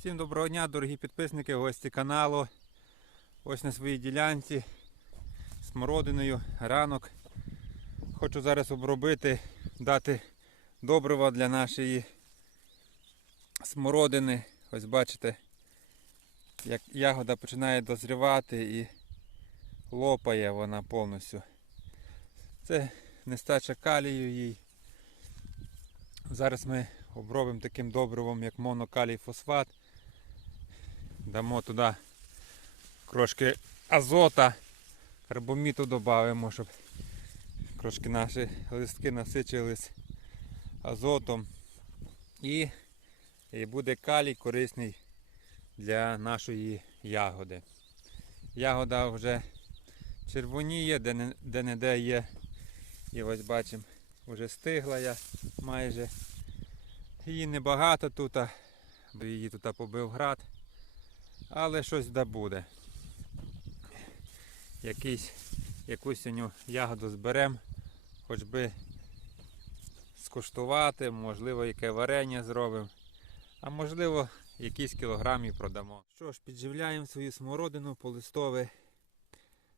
Всім доброго дня, дорогі підписники, гості каналу. Ось на своїй ділянці смородиною ранок. Хочу зараз обробити, дати добрива для нашої смородини. Ось бачите, як ягода починає дозрівати і лопає вона повністю. Це нестача калію їй. Зараз ми обробимо таким добривом, як монокалій фосфат. Дамо туди трошки азота, карбоміту додамо, щоб трошки наші листки насичились азотом. І, і буде калій корисний для нашої ягоди. Ягода вже червоніє, де-не- де-не-де є. І ось бачимо, вже стигла я майже. Її небагато тут, бо її тут побив град. Але щось да буде. Якийсь, якусь сьогодні ягоду зберемо, хоч би скуштувати, можливо, яке варення зробимо, а можливо, якісь кілограмів продамо. Що ж, підживляємо свою смородину по листове.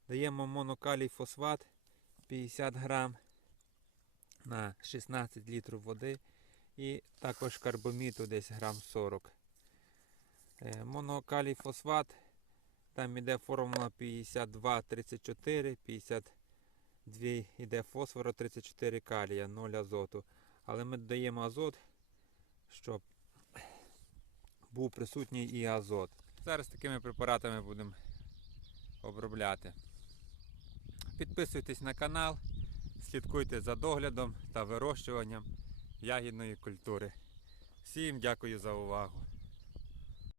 Даємо монокалій фосфат 50 грам на 16 літрів води і також карбоміту десь грам 40. Е, Монокалій фосфат. Там іде формула 52-34, 52 іде фосфору, 34 калія, 0 азоту. Але ми додаємо азот, щоб був присутній і азот. Зараз такими препаратами будемо обробляти. Підписуйтесь на канал, слідкуйте за доглядом та вирощуванням ягідної культури. Всім дякую за увагу.